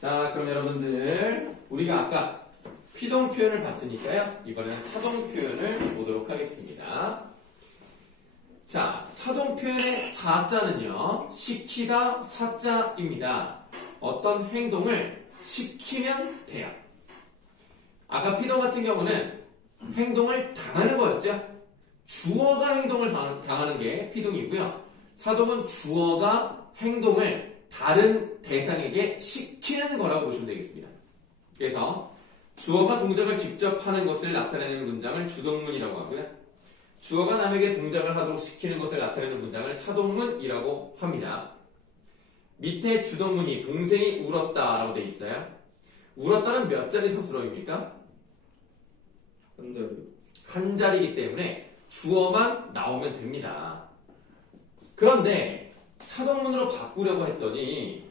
자, 그럼 여러분들 우리가 아까 피동 표현을 봤으니까요. 이번에는 사동 표현을 보도록 하겠습니다. 자, 사동 표현의 사자는요. 시키다 사자입니다. 어떤 행동을 시키면 돼요. 아까 피동 같은 경우는 행동을 당하는 거였죠. 주어가 행동을 당하는 게 피동이고요. 사동은 주어가 행동을 다른 대상에게 시키는 거라고 보시면 되겠습니다. 그래서 주어가 동작을 직접 하는 것을 나타내는 문장을 주동문이라고 하고요. 주어가 남에게 동작을 하도록 시키는 것을 나타내는 문장을 사동문이라고 합니다. 밑에 주동문이 동생이 울었다라고 되어 있어요. 울었다는 몇 자리 서술어입니까? 한 자리. 한 자리이기 때문에 주어만 나오면 됩니다. 그런데 사동문으로 바꾸려고 했더니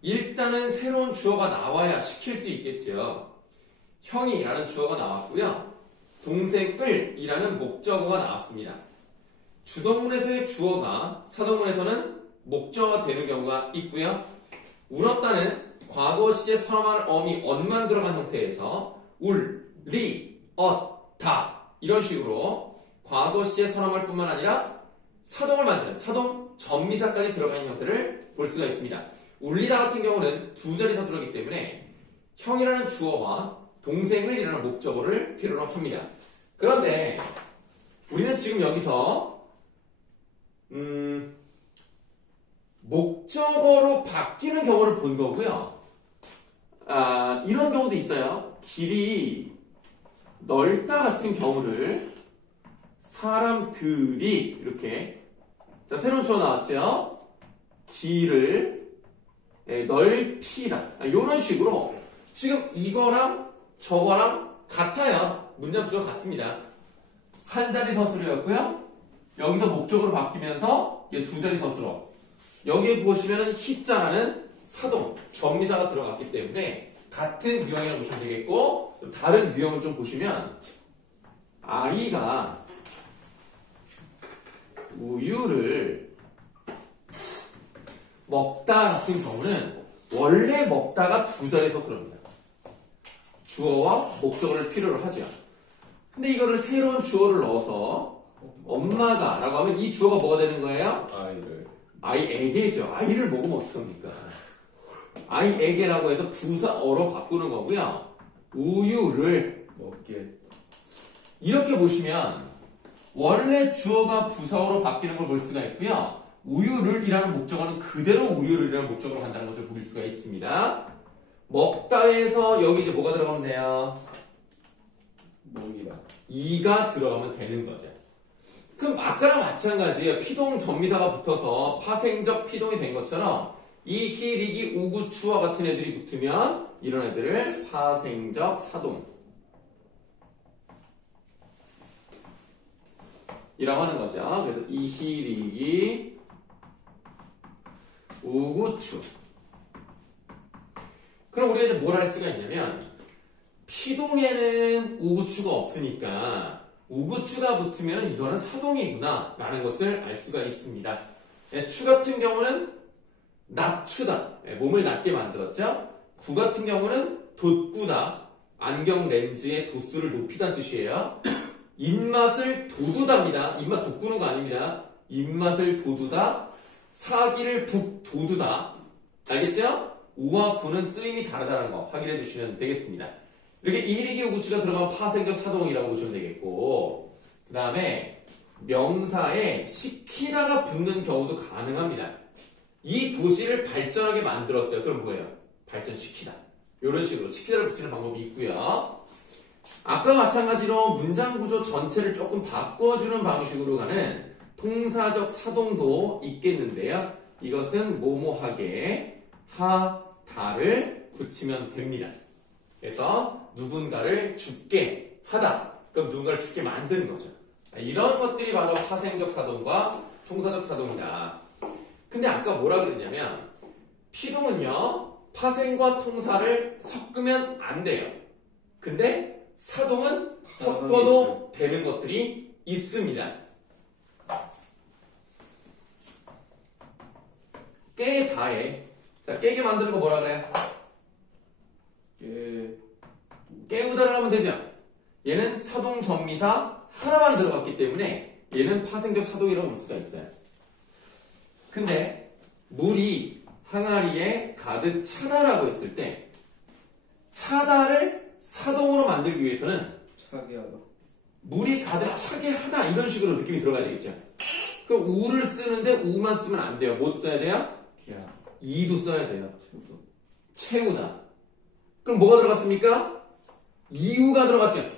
일단은 새로운 주어가 나와야 시킬 수 있겠죠. 형이라는 주어가 나왔고요. 동생을이라는 목적어가 나왔습니다. 주동문에서의 주어가 사동문에서는 목적어가 되는 경우가 있고요. 울었다는 과거 시제 선어말 어미 언만 들어간 형태에서 울, 리, 다 이런 식으로 과거 시제 선어말 뿐만 아니라 사동을 만드는 사동 전미사까지 들어가 있는 형태를 볼 수가 있습니다. 울리다 같은 경우는 두 자리 서술어이기 때문에 형이라는 주어와 동생을이라는 목적어를 필요로 합니다. 그런데 우리는 지금 여기서 목적어로 바뀌는 경우를 본 거고요. 이런 경우도 있어요. 길이 넓다 같은 경우를 사람들이 이렇게 자 새로운 주어 나왔죠. 길을 넓히다 이런 식으로 지금 이거랑 저거랑 같아요. 문장 구조가 같습니다. 한 자리 서술이었고요. 여기서 목적으로 바뀌면서 두 자리 서술어. 여기에 보시면은 히자라는 사동, 전미사가 들어갔기 때문에 같은 유형이라고 보시면 되겠고 다른 유형을 좀 보시면 아이가 우유를 먹다 같은 경우는 원래 먹다가 두 자리 서술어입니다. 주어와 목적어를 필요로 하죠. 근데 이거를 새로운 주어를 넣어서 엄마가 라고 하면 이 주어가 뭐가 되는 거예요? 아이에게죠. 아이를 먹으면 어떡합니까? 아이에게라고 해서 부사어로 바꾸는 거고요. 우유를 먹게. 이렇게 보시면 원래 주어가 부사어로 바뀌는 걸 볼 수가 있고요. 우유를 이라는 목적어는 그대로 우유를 이라는 목적어로 간다는 것을 볼 수가 있습니다. 먹다에서 여기 이제 뭐가 들어가면 돼요? 먹이다. 이가 들어가면 되는 거죠. 그럼 아까랑 마찬가지예요. 피동 전미사가 붙어서 파생적 피동이 된 것처럼 이, 히, 리기, 우구, 추와 같은 애들이 붙으면 이런 애들을 파생적 사동 이라고 하는 거죠. 그래서 이, 히, 리기, 우구, 추. 그럼 우리가 이제 뭘 할 수가 있냐면 피동에는 우구추가 없으니까 우구추가 붙으면 이거는 사동이구나 라는 것을 알 수가 있습니다. 추 같은 경우는 낮추다, 몸을 낮게 만들었죠. 구 같은 경우는 돋구다, 안경 렌즈의 도수를 높이다는 뜻이에요. 입맛을 돋우다입니다. 입맛 돋구는 거 아닙니다. 입맛을 돋우다, 사기를 북 돋우다. 알겠죠? 우와 구는 쓰임이 다르다는 거 확인해 주시면 되겠습니다. 이렇게 이리기 우구추가 들어가면 파생적 사동이라고 보시면 되겠고 그 다음에 명사에 시키다가 붙는 경우도 가능합니다. 이 도시를 발전하게 만들었어요. 그럼 뭐예요? 발전시키다. 이런 식으로 시키다를 붙이는 방법이 있고요. 아까 마찬가지로 문장 구조 전체를 조금 바꿔주는 방식으로 가는 통사적 사동도 있겠는데요. 이것은 뭐뭐하게 하다를 붙이면 됩니다. 그래서 누군가를 죽게 하다. 그럼 누군가를 죽게 만드는 거죠. 이런 것들이 바로 파생적 사동과 통사적 사동이다. 근데 아까 뭐라 그랬냐면 피동은요 파생과 통사를 섞으면 안 돼요. 근데 사동은 섞어도 되는 것들이 있습니다. 깨 다에 자 깨게 만드는 거 뭐라 그래? 하면 되죠. 얘는 사동 전미사 하나만 들어갔기 때문에 얘는 파생적 사동이라고 볼 수가 있어요. 근데 물이 항아리에 가득 차다라고 했을 때 차다를 사동으로 만들기 위해서는 차게 하다. 물이 가득 차게 하다 이런 식으로 느낌이 들어가야 되겠죠. 그럼 우를 쓰는데 우만 쓰면 안 돼요. 뭐 써야 돼요? 기하. 이도 써야 돼요. 최소. 채우다. 그럼 뭐가 들어갔습니까? 이우가 들어갔죠.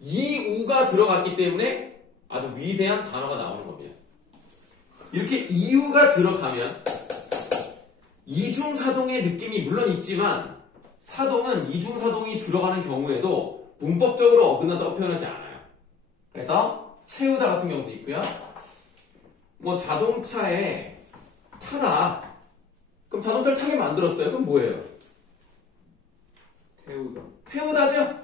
이우가 들어갔기 때문에 아주 위대한 단어가 나오는 겁니다. 이렇게 이우가 들어가면 이중사동의 느낌이 물론 있지만 사동은 이중사동이 들어가는 경우에도 문법적으로 어긋난다고 표현하지 않아요. 그래서 채우다 같은 경우도 있고요. 뭐 자동차에 타다. 그럼 자동차를 타게 만들었어요. 그럼 뭐예요? 태우다. 태우다죠?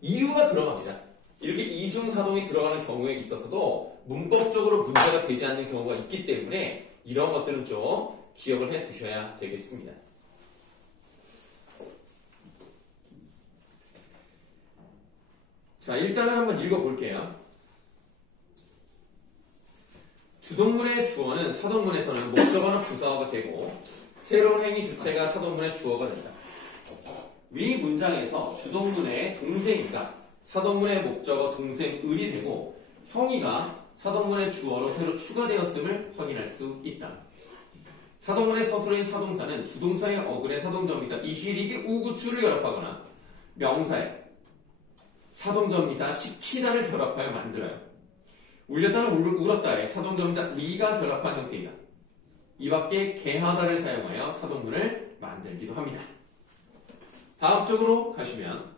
이유가 들어갑니다. 이렇게 이중사동이 들어가는 경우에 있어서도 문법적으로 문제가 되지 않는 경우가 있기 때문에 이런 것들은 좀 기억을 해 두셔야 되겠습니다. 자, 일단은 한번 읽어볼게요. 주동문의 주어는 사동문에서는 목적어나 부사어가 되고 새로운 행위 주체가 사동문의 주어가 된다. 위 문장에서 주동문의 동생이가 사동문의 목적어 동생을이 되고 형이가 사동문의 주어로 새로 추가되었음을 확인할 수 있다. 사동문의 서술어인 사동사는 주동사의 어근의 사동전미사 이히리기 우구추를 결합하거나 명사의 사동전미사 시키다를 결합하여 만들어요. 울렸다는 울었다의 사동전미사 리가 결합한 형태이다. 이 밖에 개하다를 사용하여 사동문을 만들기도 합니다. 다음 쪽으로 가시면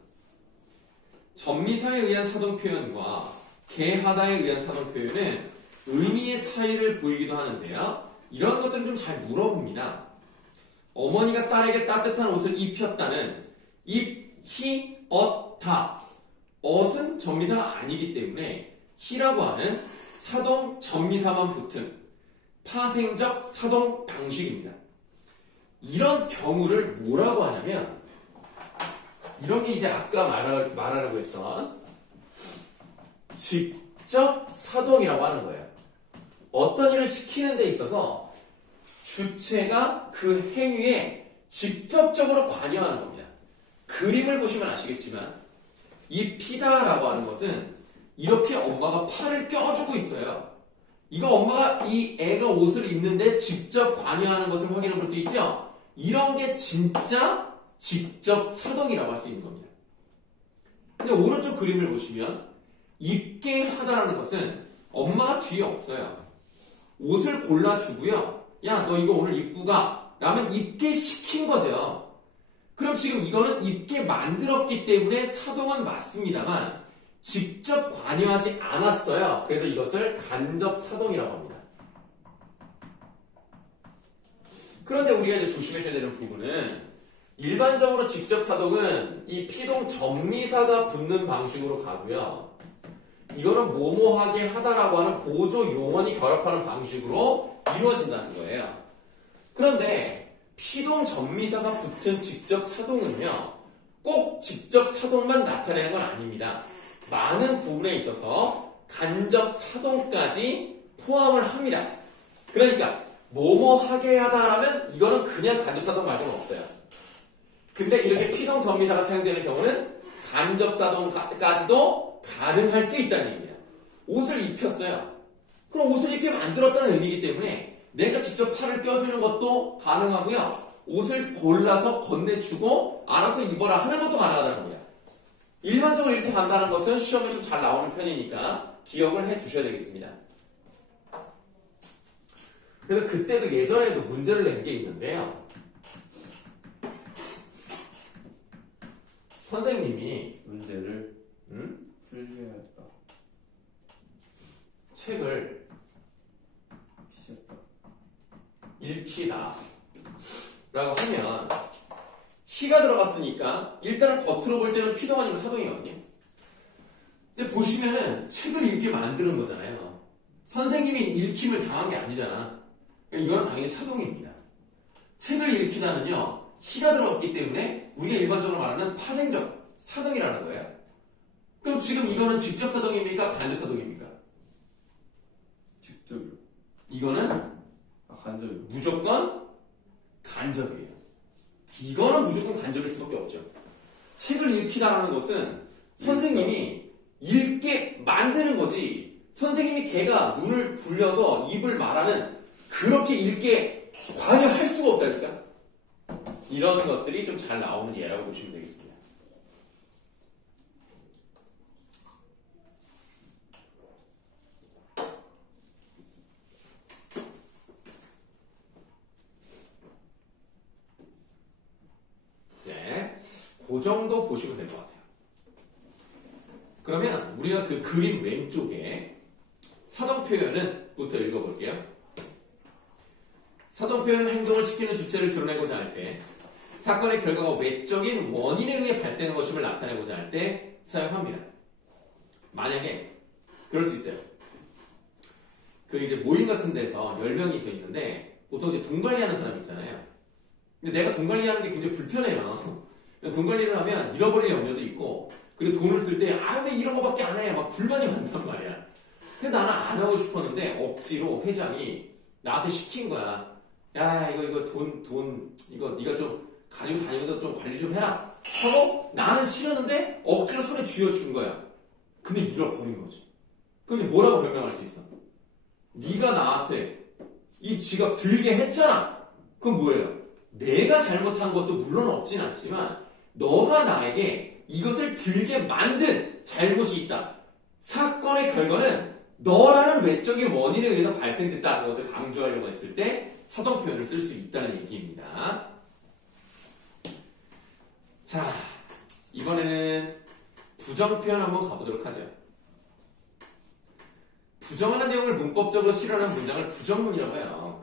전미사에 의한 사동 표현과 개하다에 의한 사동 표현은 의미의 차이를 보이기도 하는데요. 이런 것들은 좀 잘 물어봅니다. 어머니가 딸에게 따뜻한 옷을 입혔다는 입히 엇다. 엇은 전미사가 아니기 때문에 히라고 하는 사동 전미사만 붙은 파생적 사동 방식입니다. 이런 경우를 뭐라고 하냐면 이런 게 이제 아까 말하려고 했던 직접 사동이라고 하는 거예요. 어떤 일을 시키는 데 있어서 주체가 그 행위에 직접적으로 관여하는 겁니다. 그림을 보시면 아시겠지만 이 피다라고 하는 것은 이렇게 엄마가 팔을 껴주고 있어요. 이거 엄마가 이 애가 옷을 입는데 직접 관여하는 것을 확인해 볼 수 있죠? 이런 게 진짜 직접 사동이라고 할 수 있는 겁니다. 근데 오른쪽 그림을 보시면 입게 하다라는 것은 엄마가 뒤에 없어요. 옷을 골라주고요. 야, 너 이거 오늘 입고 가. 라면 입게 시킨 거죠. 그럼 지금 이거는 입게 만들었기 때문에 사동은 맞습니다만 직접 관여하지 않았어요. 그래서 이것을 간접 사동이라고 합니다. 그런데 우리가 이제 조심해야 되는 부분은 일반적으로 직접 사동은 이 피동 전미사가 붙는 방식으로 가고요. 이거는 뭐뭐하게 하다라고 하는 보조 용언이 결합하는 방식으로 이루어진다는 거예요. 그런데 피동 전미사가 붙은 직접 사동은요, 꼭 직접 사동만 나타내는 건 아닙니다. 많은 부분에 있어서 간접 사동까지 포함을 합니다. 그러니까 뭐뭐하게 하다라면 이거는 그냥 간접 사동 말고는 없어요. 근데 이렇게 피동 전미사가 사용되는 경우는 간접 사동까지도 가능할 수 있다는 얘기입니다. 옷을 입혔어요. 그럼 옷을 입게 만들었다는 의미이기 때문에 내가 직접 팔을 껴주는 것도 가능하고요. 옷을 골라서 건네주고 알아서 입어라 하는 것도 가능하다는 겁니다. 일반적으로 이렇게 간다는 것은 시험에 좀 잘 나오는 편이니까 기억을 해 두셔야 되겠습니다. 그래서 그때도 예전에도 문제를 낸 게 있는데요. 선생님이 문제를 풀려야 했다. 책을 피셨다. 읽히다 라고 하면 희가 들어갔으니까 일단은 겉으로 볼 때는 피동 아니면 사동이거든요. 근데 보시면은 책을 읽게 만드는 거잖아요. 선생님이 읽힘을 당한 게 아니잖아. 이거는 당연히 사동입니다. 책을 읽히다는요, 희가 들어갔기 때문에 우리가 일반적으로 말하는 파생적 사등이라는 거예요. 그럼 지금 이거는 직접 사등입니까? 간접 사등입니까? 직접이요. 이거는 간접이요. 무조건 간접이에요. 이거는 무조건 간접일 수밖에 없죠. 책을 읽히다라는 것은 선생님이 읽게 만드는 거지, 선생님이 걔가 눈을 불려서 입을 말하는 그렇게 읽게 관여할 수가 없다니까. 이런 것들이 좀 잘 나오는 예라고 보시면 되겠습니다. 네, 그 정도 보시면 될 것 같아요. 그러면 우리가 그 그림 왼쪽에 사동표현은부터 읽어볼게요. 사동표현 행동을 시키는 주체를 드러내고자 할 때, 사건의 결과가 외적인 원인에 의해 발생한 것임을 나타내고자 할 때 사용합니다. 만약에 그럴 수 있어요. 그 이제 모임 같은 데서 10명이서 있는데 보통 이제 돈 관리하는 사람 있잖아요. 근데 내가 돈 관리하는 게 굉장히 불편해요. 돈 관리를 하면 잃어버릴 염려도 있고, 그리고 돈을 쓸 때 아 왜 이런 거밖에 안 해? 막 불만이 많단 말이야. 근데 나는 안 하고 싶었는데 억지로 회장이 나한테 시킨 거야. 야 이거 돈 이거 네가 좀 가지고 다니면서 좀 관리 좀 해라 하고, 나는 싫었는데 억지로 손에 쥐어준 거야. 근데 잃어버린 거지. 그럼 이제 뭐라고 변명할 수 있어? 네가 나한테 이 지갑 들게 했잖아. 그럼 뭐예요? 내가 잘못한 것도 물론 없진 않지만 너가 나에게 이것을 들게 만든 잘못이 있다. 사건의 결과는 너라는 외적인 원인에 의해서 발생됐다는 것을 강조하려고 했을 때 사동표현을 쓸 수 있다는 얘기입니다. 자, 이번에는 부정표현 한번 가보도록 하죠. 부정하는 내용을 문법적으로 실현한 문장을 부정문이라고 해요.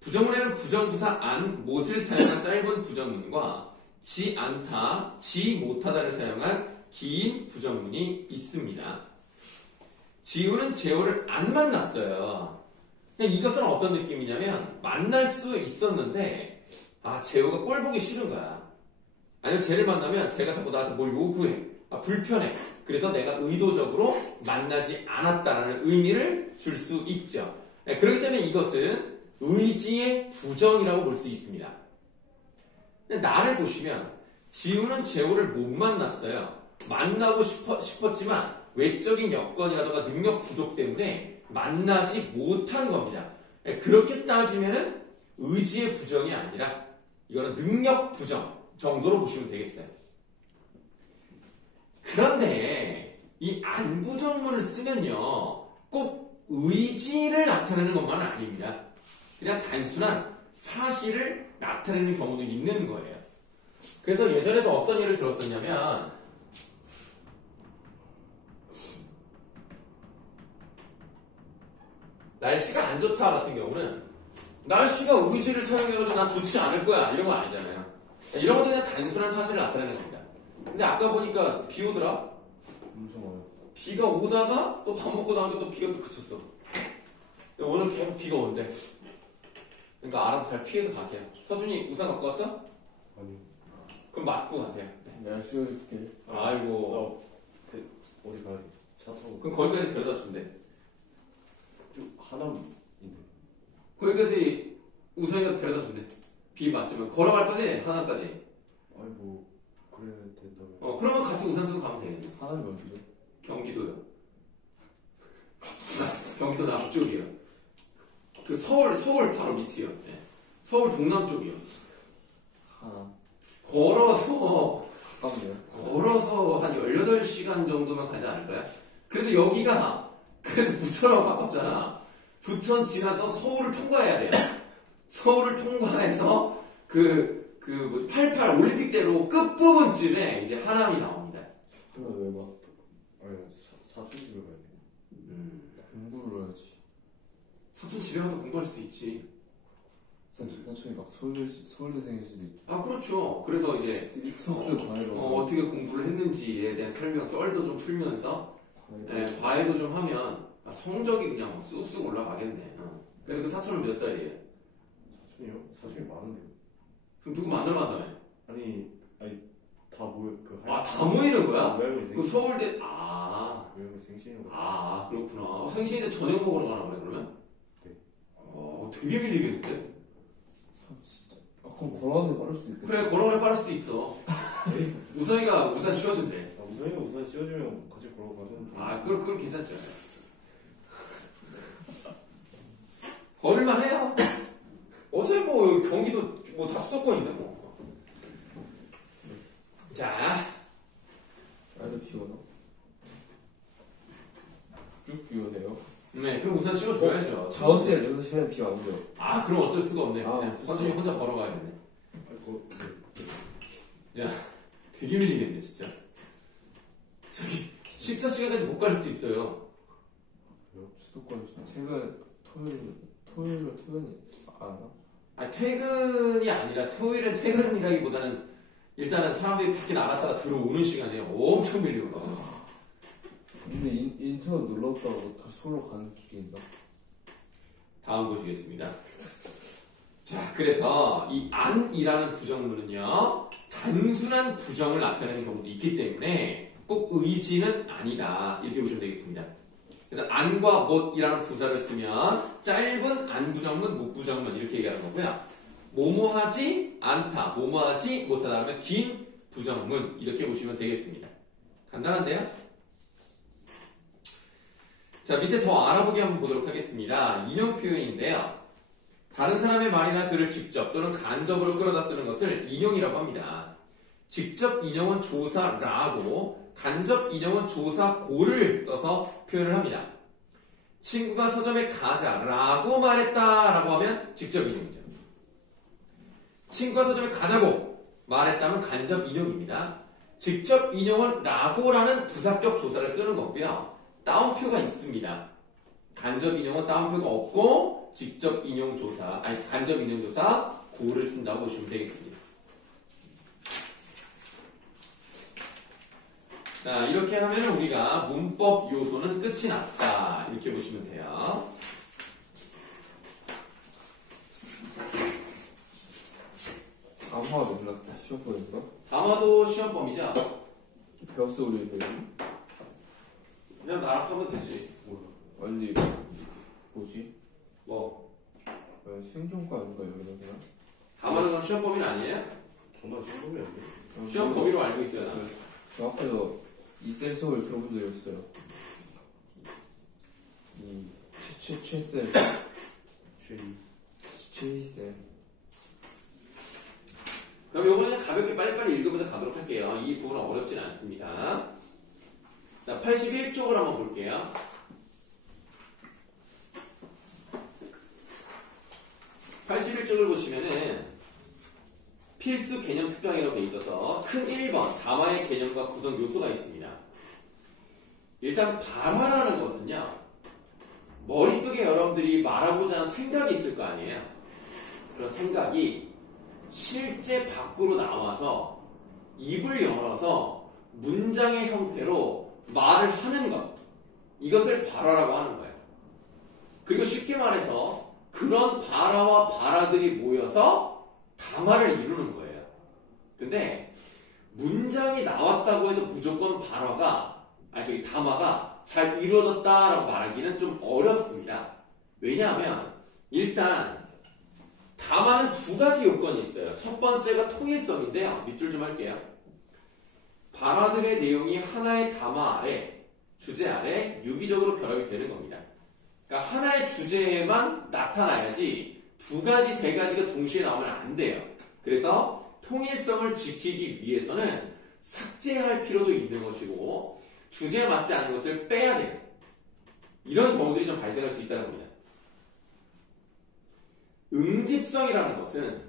부정문에는 부정부사 안, 못을 사용한 짧은 부정문과 지 않다, 지 못하다를 사용한 긴 부정문이 있습니다. 지우는 재호를 안 만났어요. 이것은 어떤 느낌이냐면 만날 수도 있었는데 재호가 꼴 보기 싫은 거야. 아니면 쟤를 만나면 쟤가 자꾸 나한테 뭘 요구해. 불편해. 그래서 내가 의도적으로 만나지 않았다라는 의미를 줄 수 있죠. 그렇기 때문에 이것은 의지의 부정이라고 볼 수 있습니다. 나를 보시면 지우는 재호를 못 만났어요. 만나고 싶었지만 외적인 여건이라든가 능력 부족 때문에 만나지 못한 겁니다. 그렇게 따지면은 의지의 부정이 아니라 이거는 능력 부정 정도로 보시면 되겠어요. 그런데 이 안부정문을 쓰면요, 꼭 의지를 나타내는 것만은 아닙니다. 그냥 단순한 사실을 나타내는 경우도 있는 거예요. 그래서 예전에도 어떤 예를 들었었냐면, 날씨가 안 좋다 같은 경우는 날씨가 의지를 사용해가지고 난 좋지 않을 거야 이런 거 아니잖아요. 이런 것도 그냥 단순한 사실을 나타내는 겁니다. 근데 아까 보니까 비 오더라? 엄청 와요. 비가 오다가 또 밥 먹고 나니까 또 비가 또 그쳤어. 오늘 계속 비가 온대. 그러니까 알아서 잘 피해서 가세요. 서준이 우산 갖고 왔어? 아니. 그럼 맞고 가세요. 내가 씌워줄게. 아이고. 어디 가야 돼? 차 타고. 그럼 거기까지 데려다 준대. 좀 하남인데. 거기까지 우산이가 데려다 준대. 비 맞으면 걸어갈 거지? 하나까지. 아니 뭐 그래야 된다면. 그러면 같이 우산 쓰고 가면 되겠네. 하남이 어디죠? 경기도요. 경기도 남쪽이요. 그 서울 바로 밑이요. 네. 서울 동남쪽이요. 하남. 걸어서 가깝네요. 한 18시간 정도면 가지 않을까요? 그래도 여기가 그래도 부천하고 가깝잖아. 부천 지나서 서울을 통과해야 돼요. 서울을 통과해서 88 올림픽대로 끝부분쯤에 이제 하남이 나옵니다. 그럼 왜 막? 아니 사촌 집에 가야 돼. 공부를 해야지. 사촌 집에 가서 공부할 수도 있지. 사촌이 막 서울대생일 수도 있고. 그렇죠. 그래서 이제 특수 과외로. 어떻게 공부를 했는지에 대한 설명, 썰도 좀 풀면서 과외도 좀 하면 성적이 그냥 쑥쑥 올라가겠네. 그래서 그 사촌은 몇 살이에요? 사촌이요? 사촌이 많은데요. 그럼 누구 만나러 간다며? 아니 다 모여 그 다 모이는 거야? 모양이 그 생신 서울대, 모양이 생신인 거. 그렇구나. 생신인데 저녁 먹으러 가나 보네, 그러면? 네. 되게 밀리겠는데? 그럼 걸어가는 게 빠를 수도 있겠다. 그래, 걸어갈 빠를 수도 있어. 우선이가 우산 씌워준대. 우선이가 우선 씌워주면 같이 걸어가면 돼. 그럼 괜찮죠. 걸을만 해요. 어차피 뭐, 경기도 뭐 다 수도권인데, 뭐. 자, 아주 피곤하. 쭉 피곤해요. 네, 그럼 우산 씌워줘야죠. 5시에 6시에는 비가 안 오죠. 그럼 어쩔 수가 없네. 어쩔 그냥 수가 혼자 걸어가야겠네. 네. 되게 밀리겠네, 진짜. 저기, 식사 시간까지 못 갈 수도 있어요. 수도권 퇴근 토요일로 퇴근이 안 와? 퇴근이 아니라, 토요일은 퇴근이라기보다는, 일단은 사람들이 밖에 나갔다가 들어오는 시간이에요. 엄청 밀리거든. 근데 인턴 놀러 갔다가 다시 서울로 가는 길이 있나? 다음 보시겠습니다. 자, 그래서 이 안이라는 부정문은요, 단순한 부정을 나타내는 경우도 있기 때문에 꼭 의지는 아니다. 이렇게 보시면 되겠습니다. 그래서 안과 못이라는 부사를 쓰면 짧은 안부정문, 못부정문 이렇게 얘기하는 거고요. 뭐뭐하지 않다, 뭐뭐하지 못하다 하면 긴 부정문 이렇게 보시면 되겠습니다. 간단한데요? 자, 밑에 더 알아보기 한번 보도록 하겠습니다. 인용 표현인데요. 다른 사람의 말이나 글을 직접 또는 간접으로 끌어다 쓰는 것을 인용이라고 합니다. 직접 인용은 조사라고, 간접 인용은 조사고를 써서 표현을 합니다. 친구가 서점에 가자라고 말했다라고 하면 직접 인용이죠. 친구가 서점에 가자고 말했다면 간접 인용입니다. 직접 인용은 라고라는 부사격 조사를 쓰는 거고요. 따옴표가 있습니다. 간접 인용은 따옴표가 없고 직접 인용 조사, 간접 인용 조사 고를 쓴다고 보시면 되겠습니다. 자, 이렇게 하면 우리가 문법 요소는 끝이 났다. 이렇게 보시면 돼요. 아무나 놀라 시험 보였어? 담화도 시험범이죠? 배웠어 우리 애들. 그냥 나랑 하면 되지. 아니 뭐지? 뭐, 신경과 아닌가 여기는 그냥? 담화는 그럼 시험범위는 아니에요? 정말 신금이 안 돼. 시험범위로 알고 있어요, 나는. 저 앞에서 이쌤 수업을 들어본 적이 없어요. 이 최쌤 최희쌤. 그럼 요거는 그냥 가볍게 빨리빨리 읽으면서 가도록 할게요. 이 부분은 어렵진 않습니다. 자, 81쪽을 한번 볼게요. (81쪽을) 보시면은 필수 개념 특강이라고 되어 있어서 큰 1번 담화의 개념과 구성 요소가 있습니다. 일단 발화라는 것은요, 머릿속에 여러분들이 말하고자 하는 생각이 있을 거 아니에요. 그런 생각이 실제 밖으로 나와서 입을 열어서 문장의 형태로 말을 하는 것, 이것을 발화라고 하는 거예요. 그리고 쉽게 말해서 그런 발화와 발화들이 모여서 담화를 이루는 거예요. 근데 문장이 나왔다고 해서 무조건 담화가 잘 이루어졌다라고 말하기는 좀 어렵습니다. 왜냐하면 일단 담화는 두 가지 요건이 있어요. 첫 번째가 통일성인데요. 밑줄 좀 할게요. 발화들의 내용이 하나의 담화 아래, 주제 아래 유기적으로 결합이 되는 겁니다. 그러니까 하나의 주제에만 나타나야지 두 가지, 세 가지가 동시에 나오면 안 돼요. 그래서 통일성을 지키기 위해서는 삭제할 필요도 있는 것이고 주제에 맞지 않는 것을 빼야 돼요. 이런 경우들이 좀 발생할 수 있다는 겁니다. 응집성이라는 것은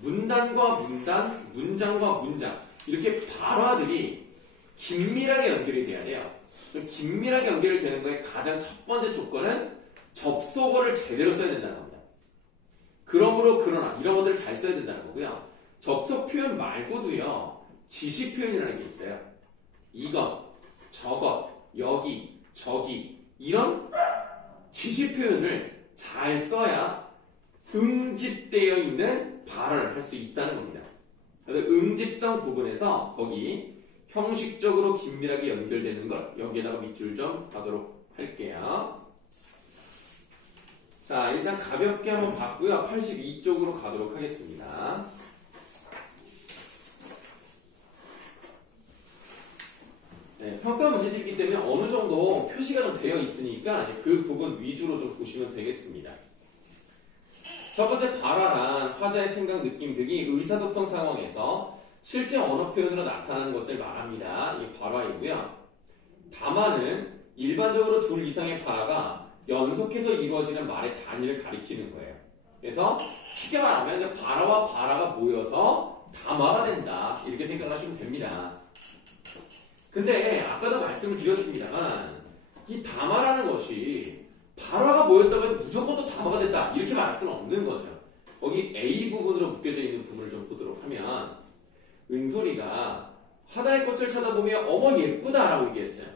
문단과 문단, 문장과 문장 이렇게 발화들이 긴밀하게 연결이 돼야 돼요. 긴밀하게 연결이 되는 거에 가장 첫 번째 조건은 접속어를 제대로 써야 된다는 겁니다. 그러므로 그러나 이런 것들을 잘 써야 된다는 거고요. 접속 표현 말고도요, 지시 표현이라는 게 있어요. 이것, 저것, 여기, 저기 이런 지시 표현을 잘 써야 응집되어 있는 발언을 할 수 있다는 겁니다. 그래서 음집성 부분에서 거기 형식적으로 긴밀하게 연결되는 것 여기에다가 밑줄 좀 가도록 할게요. 자, 일단 가볍게 한번 봤고요. 82쪽으로 가도록 하겠습니다. 네, 평가 문제집이기 때문에 어느 정도 표시가 좀 되어 있으니까 그 부분 위주로 좀 보시면 되겠습니다. 첫 번째 발화란 화자의 생각, 느낌 등이 의사소통 상황에서 실제 언어 표현으로 나타나는 것을 말합니다. 이 발화이고요. 담화는 일반적으로 둘 이상의 발화가 연속해서 이루어지는 말의 단위를 가리키는 거예요. 그래서 쉽게 말하면 발화와 발화가 모여서 담화가 된다. 이렇게 생각을 하시면 됩니다. 근데 아까도 말씀을 드렸습니다만 이 담화라는 것이 발화가 모였다고 해서 무조건 또 담화가 됐다. 이렇게 말할 수는 없는 거죠. 거기 A 부분으로 묶여져 있는 부분을 좀 보도록 하면 은솔이가 화다의 꽃을 쳐다보며 어머 예쁘다라고 얘기했어요.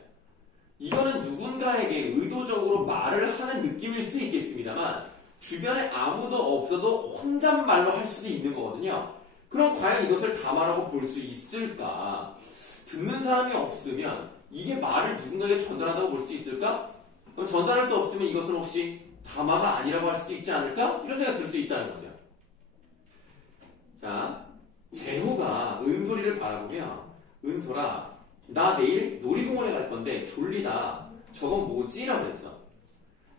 이거는 누군가에게 의도적으로 말을 하는 느낌일 수도 있겠습니다만 주변에 아무도 없어도 혼잣말로 할 수도 있는 거거든요. 그럼 과연 이것을 담화라고 볼 수 있을까? 듣는 사람이 없으면 이게 말을 누군가에게 전달한다고 볼 수 있을까? 그럼 전달할 수 없으면 이것은 혹시 담화가 아니라고 할 수도 있지 않을까? 이런 생각이 들 수 있다는 거죠. 자, 재호가 은솔이를 바라보며 은솔아, 나 내일 놀이공원에 갈 건데 졸리다. 저건 뭐지? 라고 했어.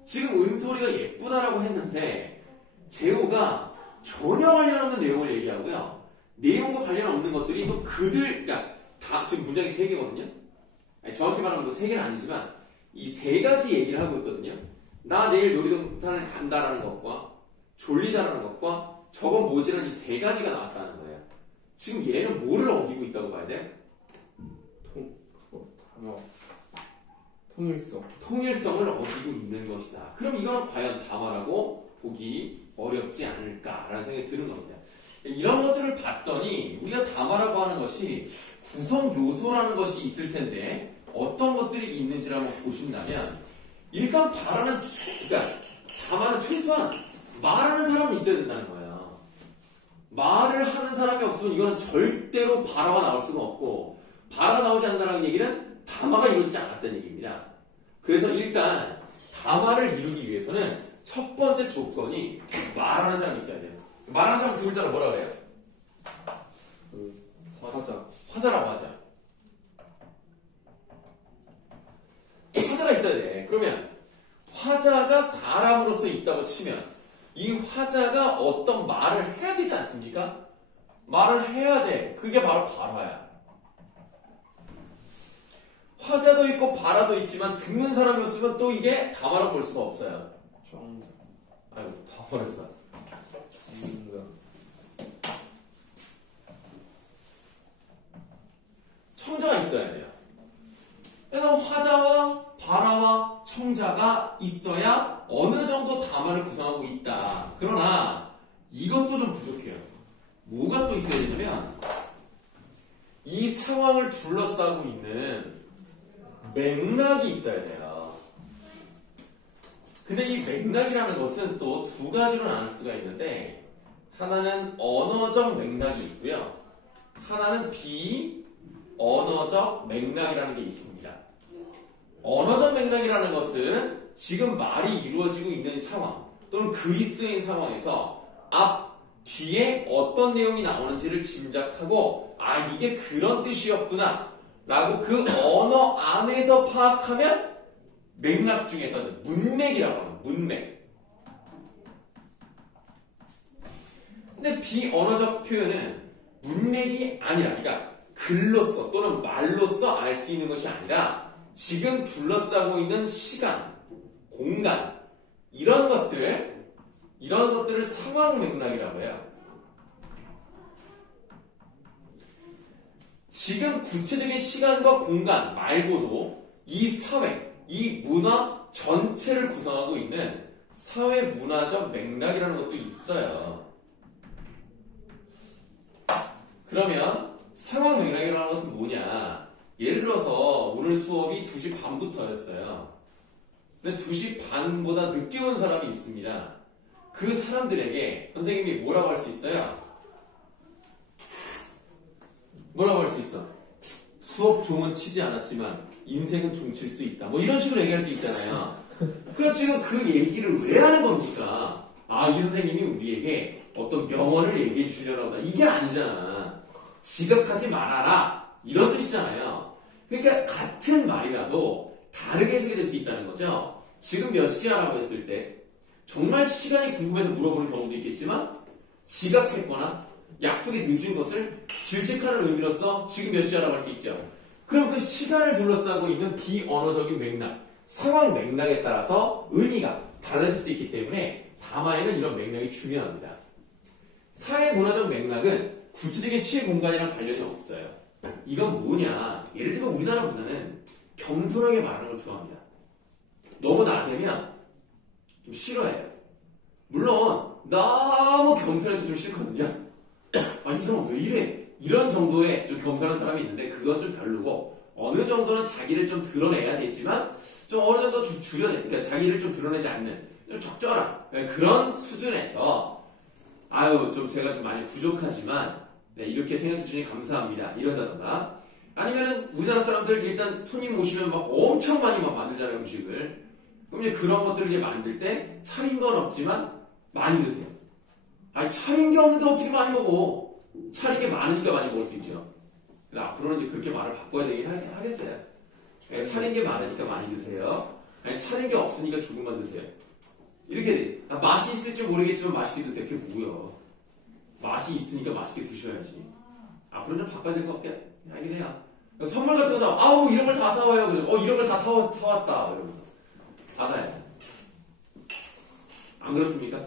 지금 은솔이가 예쁘다라고 했는데 재호가 전혀 관련 없는 내용을 얘기하고요. 내용과 관련 없는 것들이 또 그러니까 다 지금 문장이 3개거든요. 정확히 말하면 3개는 아니지만 이 3가지 얘기를 하고 있거든요. 나 내일 놀이동산을 간다라는 것과 졸리다라는 것과 저건 뭐지라는 이 3가지가 나왔다는 거예요. 지금 얘는 뭐를 어기고 있다고 봐야 돼? 담화. 통일성. 통일성을 어기고 있는 것이다. 그럼 이거는 과연 담화라고 보기 어렵지 않을까라는 생각이 드는 겁니다. 이런 것들을 봤더니 우리가 담화라고 하는 것이 구성 요소라는 것이 있을 텐데 어떤 것들이 있는지를 한번 보신다면 일단 그러니까 담화는 최소한 말하는 사람은 있어야 된다는 거예요. 말을 하는 사람이 없으면 이거는 절대로 발화가 나올 수가 없고 발화가 나오지 않는다는 얘기는 담화가 이루어지지 않았다는 얘기입니다. 그래서 일단 담화를 이루기 위해서는 첫 번째 조건이 말하는 사람이 있어야 돼요. 말하는 사람 두 글자로 뭐라 그래요? 화자. 화자라고 하죠. 화자가 있어야 돼. 그러면 화자가 사람으로서 있다고 치면 이 화자가 어떤 말을 해야 되지 않습니까? 말을 해야 돼. 그게 바로 발화야. 화자도 있고 발화도 있지만 듣는 사람이 없으면 또 이게 담화라고 볼 수가 없어요. 청자. 아이고 다 버렸다. 청자가 있어야 돼요. 그래서 화자와 발화와 청자가 있어야 어느 정도 담화를 구성하고 있다. 그러나 이것도 좀 부족해요. 뭐가 또 있어야 되냐면 이 상황을 둘러싸고 있는 맥락이 있어야 돼요. 근데 이 맥락이라는 것은 또 두 가지로 나눌 수가 있는데 하나는 언어적 맥락이 있고요. 하나는 비언어적 맥락이라는 게 있습니다. 언어적 맥락이라는 것은 지금 말이 이루어지고 있는 상황 또는 글이 쓰인 상황에서 앞, 뒤에 어떤 내용이 나오는지를 짐작하고 아 이게 그런 뜻이었구나 라고 그 언어 안에서 파악하면 맥락 중에서는 문맥이라고 합니다. 문맥. 근데 비언어적 표현은 문맥이 아니라 그러니까 글로써 또는 말로써 알 수 있는 것이 아니라 지금 둘러싸고 있는 시간, 공간 이런 것들을 상황 맥락이라고 해요. 지금 구체적인 시간과 공간 말고도 이 사회, 이 문화 전체를 구성하고 있는 사회 문화적 맥락이라는 것도 있어요. 그러면 상황 맥락이라는 것은 뭐냐? 예를 들어서 오늘 수업이 2시 반부터였어요. 근데 2시 반보다 늦게 온 사람이 있습니다. 그 사람들에게 선생님이 뭐라고 할 수 있어요? 종치지 않았지만 인생은 종칠 수 있다. 뭐 이런 식으로 얘기할 수 있잖아요. 그럼 지금 그 얘기를 왜 하는 겁니까? 아, 이 선생님이 우리에게 어떤 명언을 얘기해 주시려나 보다. 이게 아니잖아. 지각하지 말아라. 이런 뜻이잖아요. 그러니까 같은 말이라도 다르게 해석이 될 수 있다는 거죠. 지금 몇 시야라고 했을 때 정말 시간이 궁금해서 물어보는 경우도 있겠지만 지각했거나 약속이 늦은 것을 질책하는 의미로서 지금 몇 시야라고 할 수 있죠. 그럼 그 시간을 둘러싸고 있는 비언어적인 맥락, 상황 맥락에 따라서 의미가 달라질 수 있기 때문에 담화에는 이런 맥락이 중요합니다. 사회문화적 맥락은 구체적인 시의 공간이랑 관련이 없어요. 이건 뭐냐? 예를 들면 우리나라 문화는 겸손하게 말하는 걸 좋아합니다. 너무 나대면 좀 싫어해요. 물론 너무 겸손해도 좀 싫거든요. 아니 이 사람 왜 이래? 이런 정도의 좀 겸손한 사람이 있는데 그건 좀 별로고 어느 정도는 자기를 좀 드러내야 되지만 좀 어느 정도 좀 줄여내. 그러니까 자기를 좀 드러내지 않는 좀 적절한 그런 수준에서 아유 좀 제가 좀 많이 부족하지만 네, 이렇게 생각해 주시니 감사합니다. 이런다던가 아니면은 우리나라 사람들 일단 손님 오시면 막 엄청 많이 막 만들잖아요 음식을. 그럼 이제 그런 것들을 이제 만들 때 차린 건 없지만 많이 드세요. 아니 차린 게 없는데 어떻게 많이 먹어? 차린 게 많으니까 많이 먹을 수 있죠. 그래서 앞으로는 이제 그렇게 말을 바꿔야 되긴 하겠어요. 차린 게 많으니까 많이 드세요. 아니 차린 게 없으니까 조금만 드세요. 이렇게 돼. 맛이 있을지 모르겠지만 맛있게 드세요. 그게 뭐야? 맛이 있으니까 맛있게 드셔야지. 앞으로는 바꿔야 될 것 같긴 해요. 선물 같은 거 사, 아우 이런 걸 다 사와요. 그래서 이런 걸 다 사왔다. 이러면서 받아요. 안 그렇습니까?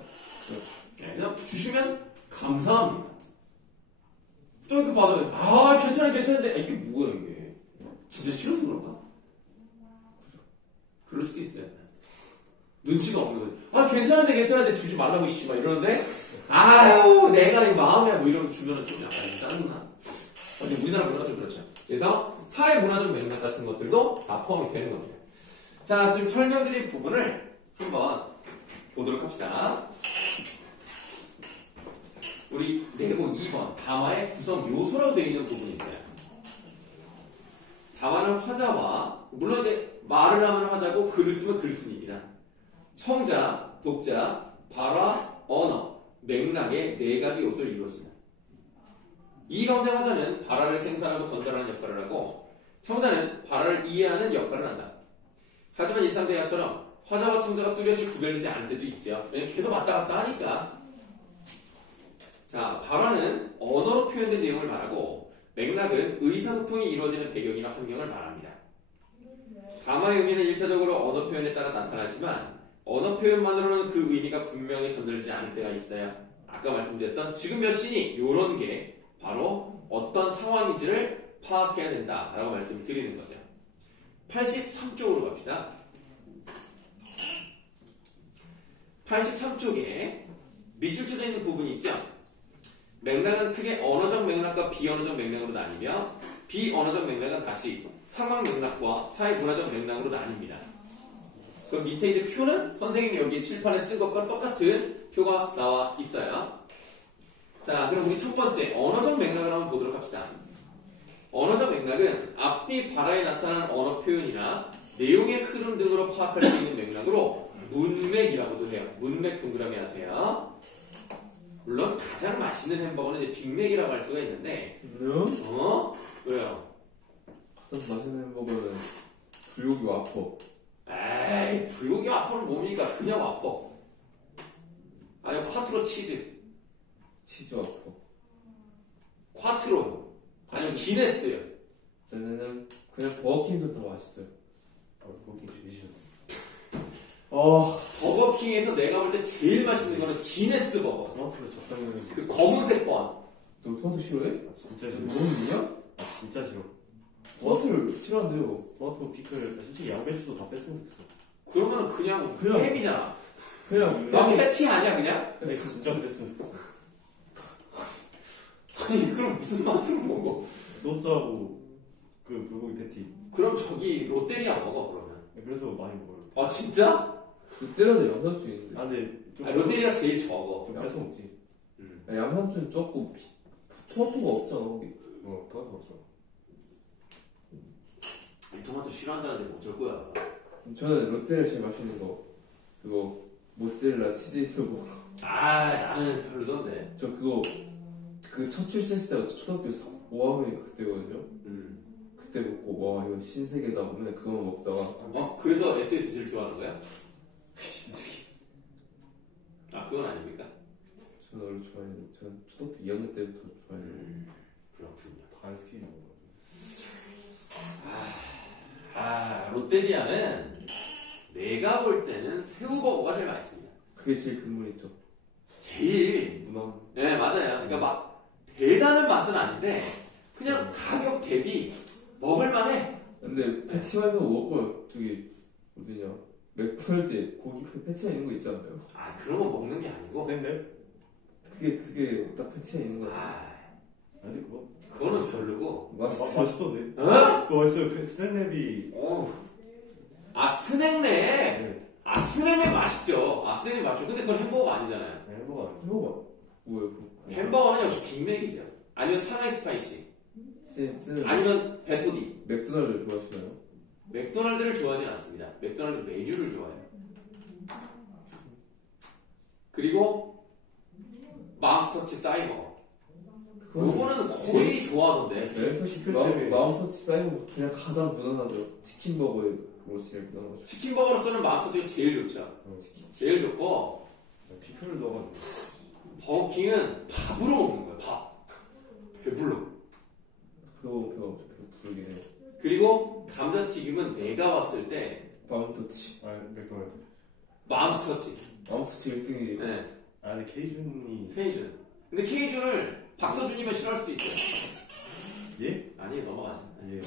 네, 그냥 주시면 감사합니다. 또 이렇게 받아요. 아 괜찮은데 이게 뭐야 이게? 진짜 싫어서 그런가? 그럴 수도 있어요. 눈치가 없는 거지. 아 괜찮은데 주지 말라고 막 이러는데 아유 내가 이 마음이야 뭐 이러면서 주면은 좀 약간 짜증나. 어제 우리나라 문화가 좀 그렇죠. 그래서 사회 문화적 맥락 같은 것들도 다 포함이 되는 겁니다. 자 지금 설명드린 부분을 한번 보도록 합시다. 우리 내고 2번 담화의 구성 요소라고 되어 있는 부분이 있어요. 담화는 화자와 물론 이제 말을 하면 화자고 글을 쓰면 글쓴이입니다. 청자, 독자, 발화, 언어, 맥락의 네 가지 요소를 이루어집니다. 이 가운데 화자는 발화를 생산하고 전달하는 역할을 하고 청자는 발화를 이해하는 역할을 한다. 하지만 일상대화처럼 화자와 청자가 뚜렷이 구별되지 않을 때도 있죠. 왜냐면 계속 왔다 갔다 하니까. 자, 발화는 언어로 표현된 내용을 말하고 맥락은 의사소통이 이루어지는 배경이나 환경을 말합니다. 담화의 의미는 일차적으로 언어 표현에 따라 나타나지만 언어 표현만으로는 그 의미가 분명히 전달되지 않을 때가 있어요. 아까 말씀드렸던 지금 몇 시니? 이런 게 바로 어떤 상황인지를 파악해야 된다라고 말씀을 드리는 거죠. 83쪽으로 갑시다. 83쪽에 밑줄 쳐져 있는 부분이 있죠. 맥락은 크게 언어적 맥락과 비언어적 맥락으로 나뉘며 비언어적 맥락은 다시 상황 맥락과 사회 문화적 맥락으로 나뉩니다. 그럼 밑에 이제 표는 선생님이 여기 칠판에 쓴 것과 똑같은 표가 나와 있어요. 자, 그럼 우리 첫 번째 언어적 맥락을 한번 보도록 합시다. 언어적 맥락은 앞뒤 발화에 나타나는 언어 표현이나 내용의 흐름 등으로 파악할 수 있는 맥락으로 문맥이라고도 해요. 문맥 동그라미 하세요. 물론 가장 맛있는 햄버거는 이제 빅맥이라고 할 수가 있는데 왜요? 가장 맛있는 햄버거는 불고기 와퍼. 에이 불고기 와퍼는 뭡니까? 그냥 와퍼. 아니면 콰트로 치즈 와퍼. 콰트로 아니면 기네스요. 저는 그냥 버거킹도 더 맛있어요. 거기 제일 싫어. 버거킹에서 내가 볼 때 제일 맛있는 거는 기네스 버거. 토마토를 적당히 넣으면 그 검은색 번. 너 토마토 싫어해? 진짜 싫어. 뭔 일이야? 진짜 싫어. 토마토를 싫어한대요. 토마토 피클 솔직히 양배추도 다 뺐으면 좋겠어. 그러면은 그냥 햄이잖아. 그냥 난 패티 아니야 그냥? 근데 진짜 뺐으면 좋겠어. 아니 그럼 무슨 맛으로 먹어? 소스하고 그 불고기 패티. 그럼 저기 롯데리아 먹어 그러면. 그래서 많이 먹어요. 아 진짜? 롯데리아도 양상추 있는데. 아 근데 좀 롯데리아 제일 적어. 좀 뺏어 먹지. 양상추는 적고 토마토가 없잖아 거기. 토마토 없어. 이 토마토 싫어한다는데 어쩔 거야. 저는 롯데를 제일 맛있는 거 그거 모짜렐라 치즈 있는 거. 아, 나는 별로던데. 저 그거 그 첫 출시했을 때가 초등학교 5학년 그때거든요. 그때 먹고 와 이거 신세계다 맨날 그거만 먹다가 그래서 SS 제일 좋아하는 거야? 아, 그건 아닙니까? 저는 원래 좋아했는데 저는 초등학교 2학년 때부터 좋아했는데 그렇군요. 다 아이스크림 먹어. 롯데리아는 내가 볼 때는 새우버거가 제일 맛있습니다. 그게 제일 근본 있죠. 제일. 문화. 네, 맞아요. 그러니까 막 대단한 맛은 아닌데 그냥 가격 대비 먹을만해. 근데 패티 말고 먹을 거 저기 어디냐 맥도날드에 고기 패티가 있는 거 있잖아요. 아, 그런 거 먹는 게 아니고. 스낵? 그게 딱 패티가 있는 거예요. 아니 그거 그거는 별로고. 맛있던데. 어? 그거 맛있어요. 스낵이. 스낵네. 네. 스낵네 맛있죠. 스낵네 맛있죠. 근데 그건 햄버거가 아니잖아요. 햄버거 아니야. 해봐봐. 뭐예요? 그거? 햄버거는 역시 빅맥이죠. 아니면 상하이 스파이시. 쌤 아니면 베토디. 맥도날드 좋아하시나요? 맥도날드를 좋아하진 않습니다. 맥도날드 메뉴를 좋아해요. 그리고 맘스터치 사이버. 요거는 거의 좋아하던데. 마음서치 사이버 그냥 가장 무난하죠. 치킨 버거로 제일 무난하죠. 치킨버거로서는 맘스터치가 제일 좋죠. 제일 좋고 피클을 넣어가지고. 버거킹은 밥으로 먹는 거예요. 밥. 배불러. 그거 배가 엄청 부르긴 해요. 그리고 감자튀김은 내가 왔을 때 마음서치. 맥도날드. 맘스터치. 마음서치 1등이. 네. 근데 케이준이. 케이준. 근데 케이준을 박서준이면 싫어할 수도 있어요. 예? 아니, 넘어가죠. 예.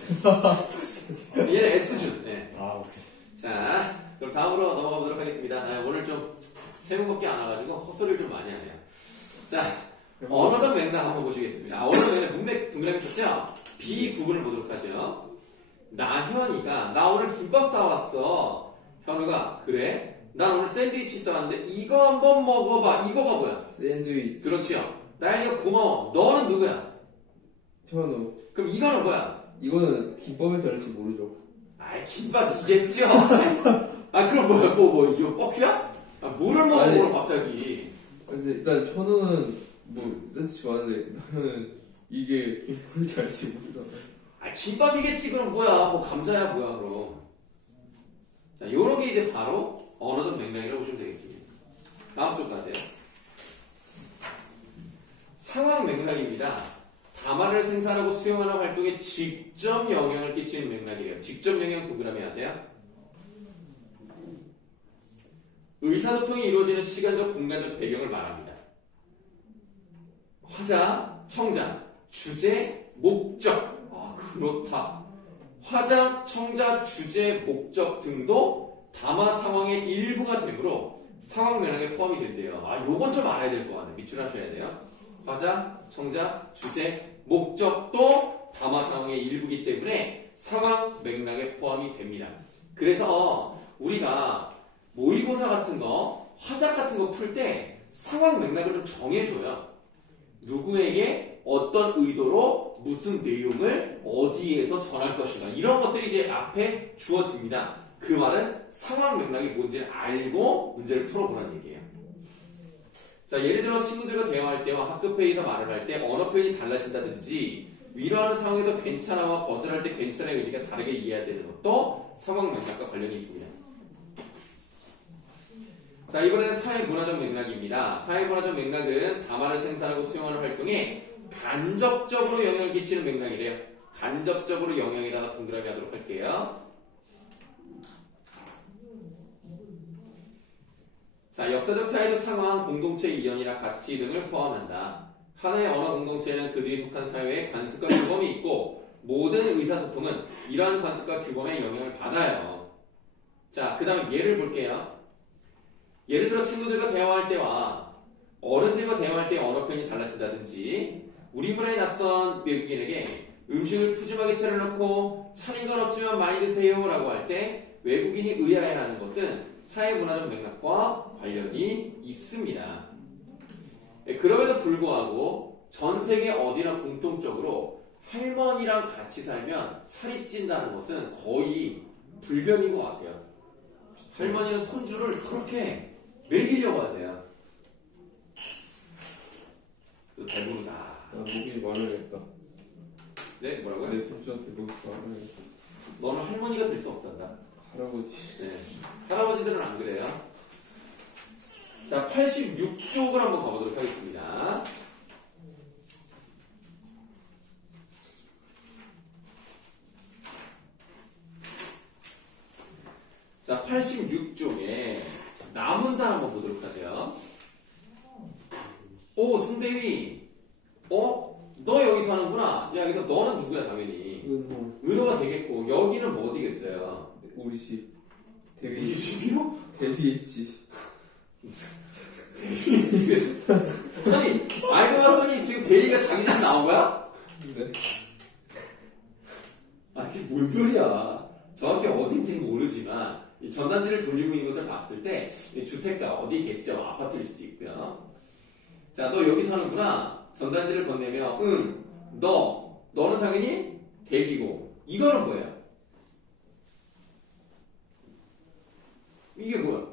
얘는 S준. 네. 오케이. 자, 그럼 다음으로 넘어가보도록 하겠습니다. 오늘 좀 세 분밖에 안 와가지고 헛소리를 좀 많이 하네요. 자, 언어적 맥락 한번 보시겠습니다. 언어적 맥락 문맥 동그라미 쳤죠? 비구분을 보도록 하죠. 나현이가 나 오늘 김밥 싸왔어. 현우가 그래? 난 오늘 샌드위치 싸왔는데 이거 한번 먹어봐. 이거가 뭐야? 샌드위치. 그렇지요. 나현이가 고마워. 너는 누구야? 현우. 그럼 이거는 뭐야? 이거는 김밥인지 아닐지 모르죠. 김밥이겠죠. 그럼 뭐야? 이거 뻑큐야? 뭐를 먹어 갑자기? 근데 일단 현우는 뭐 샌드위치 좋아하는데 나는 이게 김밥인지 알지 모르잖아. 김밥이겠지. 그럼 뭐야? 뭐 감자야 뭐야 그럼? 자, 요런 게 이제 바로 언어적 맥락이라고 보시면 되겠습니다. 다음 쪽 가세요. 상황 맥락입니다. 담화를 생산하고 수용하는 활동에 직접 영향을 끼치는 맥락이래요. 직접 영향 동그라미 하세요. 의사소통이 이루어지는 시간적, 공간적 배경을 말합니다. 화자, 청자, 주제, 목적. 그렇다. 화자, 청자, 주제, 목적 등도 담화 상황의 일부가 되므로 상황 맥락에 포함이 된대요. 요건 좀 알아야 될 것 같네. 밑줄하셔야 돼요. 화자, 청자, 주제, 목적도 담화 상황의 일부이기 때문에 상황 맥락에 포함이 됩니다. 그래서 우리가 모의고사 같은 거, 화작 같은 거 풀 때 상황 맥락을 좀 정해줘요. 누구에게 어떤 의도로 무슨 내용을 어디에서 전할 것인가. 이런 것들이 이제 앞에 주어집니다. 그 말은 상황 맥락이 뭔지를 알고 문제를 풀어보라는 얘기예요. 자, 예를 들어 친구들과 대화할 때와 학급 회의에서 말을 할 때 언어 표현이 달라진다든지 위로하는 상황에서 괜찮아와 거절할 때 괜찮아의 의미가 다르게 이해해야 되는 것도 상황 맥락과 관련이 있습니다. 자, 이번에는 사회문화적 맥락입니다. 사회문화적 맥락은 담화를 생산하고 수용하는 활동에 간접적으로 영향을 끼치는 맥락이래요. 간접적으로 영향에다가 동그라미 하도록 할게요. 자, 역사적, 사회적 상황, 공동체 이연이나 가치 등을 포함한다. 하나의 언어 공동체는 그들이 속한 사회의 관습과 규범이 있고 모든 의사소통은 이러한 관습과 규범의 영향을 받아요. 자, 그 다음 예를 볼게요. 예를 들어 친구들과 대화할 때와 어른들과 대화할 때 언어 표현이 달라진다든지 우리 문화에 낯선 외국인에게 음식을 푸짐하게 차려놓고 차린 건 없지만 많이 드세요 라고 할 때 외국인이 의아해하는 것은 사회문화적 맥락과 관련이 있습니다. 그럼에도 불구하고 전 세계 어디나 공통적으로 할머니랑 같이 살면 살이 찐다는 것은 거의 불변인 것 같아요. 할머니는 손주를 그렇게 먹이려고 하세요. 배부르다. 나 목이 말라야겠다. 네, 뭐라고요? 내 손주한테 목이 말라야겠다. 너는 할머니가 될 수 없단다. 할아버지. 네. 할아버지들은 안 그래요. 자, 86쪽을 한번 가보도록 하겠습니다. 자, 86쪽에 나문단 한번 보도록 하죠. 오, 송대휘. 너 여기 사는구나. 야, 여기서 너는 누구야, 당연히. 은호. 은호가 되겠고, 여기는 뭐 어디겠어요? 우리 집. 이 대위. 집이요? 대위의 집. 집에서. 아니, 알고 봤더니 지금 대희가 자기 집 나온 거야? 네. 아, 그게 뭔 소리야. 정확히 어딘지는 모르지만, 이 전단지를 돌리고 있는 것을 봤을 때, 이 주택가 어디겠죠? 아파트일 수도 있고요. 자, 너 여기 사는구나. 전단지를 건네면, 응, 너는 당연히 대기고, 이거는 뭐예요? 이게 뭐야?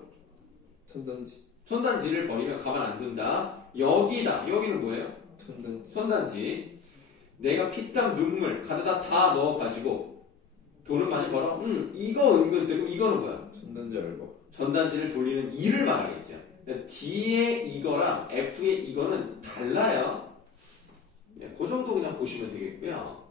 천단지. 전단지를 버리면 가만 안 둔다. 여기다. 여기는 뭐예요? 천단지. 전단지. 내가 피땀 눈물 가져다 다 넣어가지고 돈을 많이 벌어? 이거 은근 세고 이거는 뭐야? 천단지 알바. 전단지를 돌리는 일을 말하겠죠. D의 이거랑 F의 이거는 달라요. 네, 그 정도 그냥 보시면 되겠고요.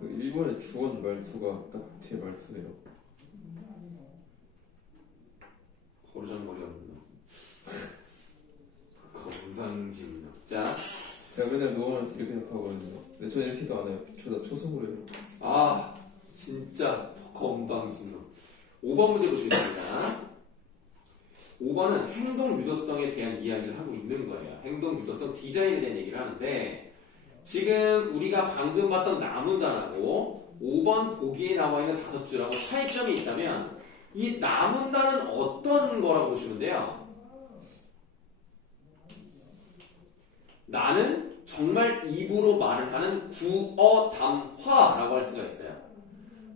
그 일본의 주원 말투가 딱 제 말투예요. 버르장머리 없는 놈. 건강진놈. 자, 제가 맨날 노원을 이렇게 답하거든요. 근데 저는 이렇게도 안 해요. 초성으로 해요. 아 진짜 건방진놈. 5번 문제 보시겠습니다. 5번은 행동 유도성에 대한 이야기를 하고 있는 거예요. 행동 유도성 디자인에 대한 얘기를 하는데 지금 우리가 방금 봤던 나문단하고 5번 보기에 나와 있는 5줄하고 차이점이 있다면 이 나문단은 어떤 거라고 보시면 돼요? 나는 정말 입으로 말을 하는 구어담화라고 할 수가 있어요.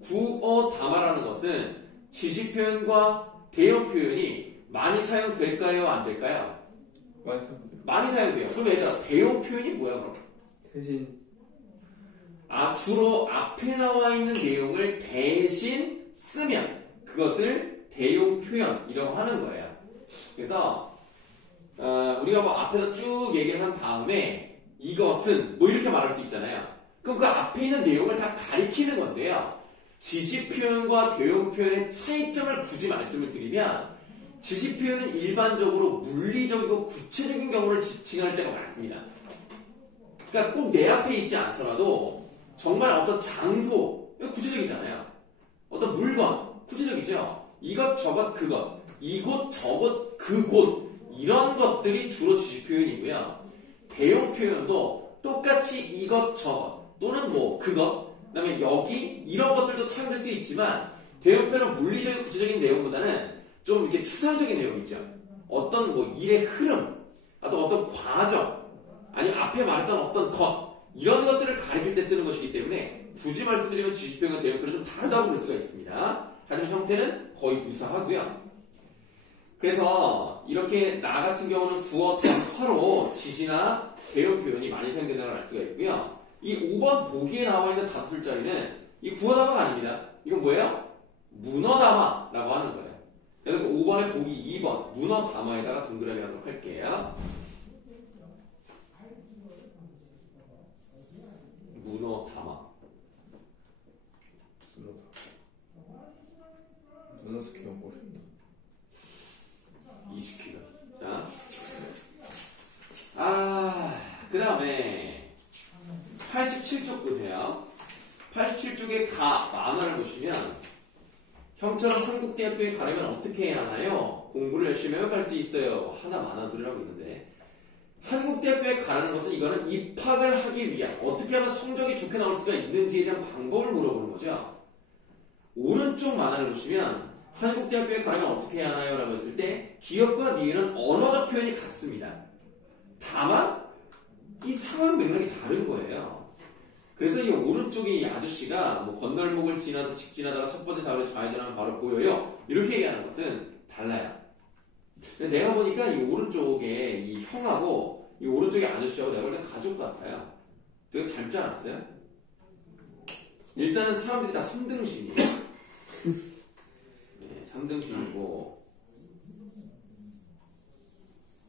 구어담화라는 것은 지식 표현과 대형 표현이 많이 사용될까요? 안 될까요? 많이 사용돼요. 많이 사용돼요. 그럼 얘들아 대형 표현이 뭐야 그럼? 대신 주로 앞에 나와 있는 내용을 대신 쓰면 그것을 대용 표현이라고 하는 거예요. 그래서 우리가 뭐 앞에서 쭉 얘기를 한 다음에 이것은 뭐 이렇게 말할 수 있잖아요. 그럼 그 앞에 있는 내용을 다 가리키는 건데요. 지식 표현과 대용 표현의 차이점을 굳이 말씀을 드리면 지식 표현은 일반적으로 물리적이고 구체적인 경우를 지칭할 때가 많습니다. 그러니까 꼭 내 앞에 있지 않더라도 정말 어떤 장소, 이거 구체적이잖아요. 어떤 물건, 구체적이죠. 이것, 저것, 그것, 이곳, 저곳, 그곳 이런 것들이 주로 지식 표현이고요. 대용 표현도 똑같이 이것, 저것 또는 뭐 그것, 그다음에 여기 이런 것들도 사용될 수 있지만 대용 표현은 물리적인 구체적인 내용보다는 좀 이렇게 추상적인 내용 있죠. 어떤 뭐 일의 흐름, 또 어떤 과정, 아니 앞에 말했던 어떤 것 이런 것들을 가리킬 때 쓰는 것이기 때문에 굳이 말씀드리면 지식 표현과 대용 표현은 좀 다르다고 볼 수가 있습니다. 하지만 형태는 거의 유사하고요. 그래서 이렇게 나 같은 경우는 구어 단화로 지시나 대용 표현이 많이 사용된다고 알 수가 있고요. 이 5번 보기에 나와 있는 5줄짜리는 이 구어 단화가 아닙니다. 이건 뭐예요? 문어 담화라고 하는 거예요. 그래서 그 5번의 보기 2번 문어 담화에다가 동그라미 하도록 할게요. 문어 담화. 문어 스키 먹고 싶다. 이스키가. 자. 그 다음에 87쪽 보세요. 87쪽에 만화를 보시면 형처럼 한국대학교에 가려면 어떻게 해야 하나요? 공부를 열심히 하면 갈 수 있어요. 하나 만화 소리를 하고 있는데 한국대학교에 가라는 것은 이거는 입학을 하기 위한 어떻게 하면 성적이 좋게 나올 수가 있는지에 대한 방법을 물어보는 거죠. 오른쪽 만화를 보시면 한국대학교에 가려면 어떻게 해야 하나요? 라고 했을 때 기억과 니은은 언어적 표현이 같습니다. 다만 이 상황 맥락이 다른 거예요. 그래서 이 오른쪽에 이 아저씨가 뭐 건널목을 지나서 직진하다가 첫 번째 사거리를 좌회전하면 바로 보여요. 이렇게 얘기하는 것은 달라요. 근데 내가 보니까 이 오른쪽에 이 형하고 이 오른쪽에 아저씨하고 내가 볼 때 가족 같아요. 되게 닮지 않았어요? 일단은 사람들이 다 3등신이에요. 네, 3등신이고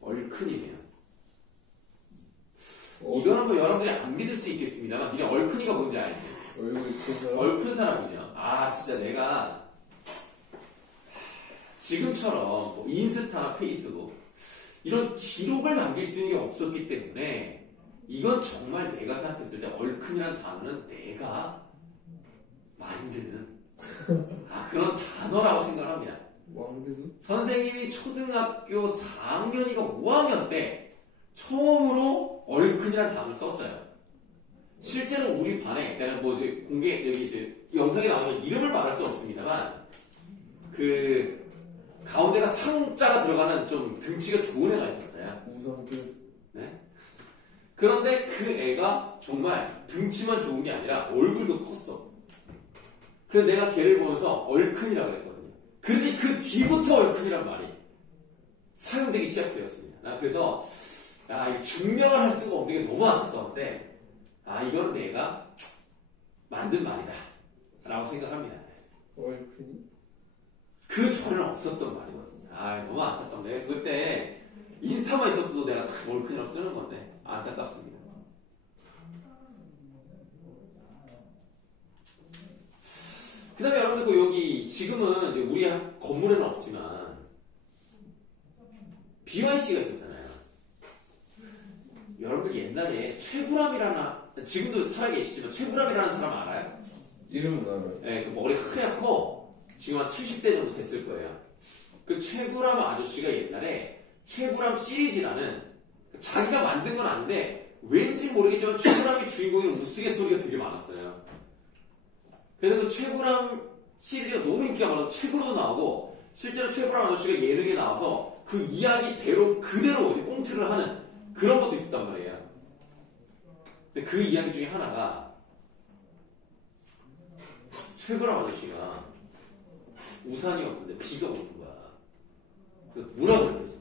얼큰이네요. 이거는 뭐 여러분들이 안 믿을 수 있겠습니다만 니네 얼큰이가 뭔지 알지? 얼굴이 큰 사람? 얼큰 사람이죠. 아 진짜 내가 지금처럼 뭐 인스타나 페이스북 이런 기록을 남길 수 있는 게 없었기 때문에 이건 정말 내가 생각했을 때 얼큰이라는 단어는 내가 만드는 그런 단어라고 생각합니다. 왕대수? 선생님이 초등학교 4학년이가 5학년 때 처음으로 얼큰이라는 단어를 썼어요. 실제로 우리 반에 내가 뭐 이제 여기 이제 영상에 나오면 이름을 말할 수는 없습니다만 그 가운데가 상자가 들어가는 좀 등치가 좋은 애가 있었어요. 우성규. 네? 그런데 그 애가 정말 등치만 좋은 게 아니라 얼굴도 컸어. 그래서 내가 걔를 보면서 얼큰이라고 했거든요. 그런데 그 뒤부터 얼큰이란 말이 사용되기 시작되었습니다. 그래서 이게 증명을 할 수가 없는 게 너무 안타까운데 이거는 내가 만든 말이다 라고 생각합니다. 얼큰이? 그 전에는 없었던 말이거든요. 너무 안타깝네. 그때 인스타만 있었어도 내가 다 얼큰이라고 쓰는 건데 안타깝습니다. 그 다음에 여러분들 여기 지금은 이제 우리 건물에는 없지만 BYC가 있었잖아요. 여러분들 옛날에 최구람이라는 지금도 살아계시지만 최구람이라는 사람 알아요? 이름은 알아요. 네, 그 머리 하얗고 지금 한 70대 정도 됐을 거예요. 그 최구람 아저씨가 옛날에 최구람 시리즈라는 자기가 만든 건 아닌데 왠지 모르겠지만 최구람이 주인공인 우스갯소리가 되게 많았어요. 그래서 그 최구람 시리즈가 너무 인기가 많아서 책으로도 나오고 실제로 최구람 아저씨가 예능에 나와서 그 이야기대로 그대로 꽁트를 하는 그런 것도 있었단 말이에요. 근데 그 이야기 중에 하나가 최구람 아저씨가 우산이 없는데 비가 오는 거야. 그 뭐라 그랬어?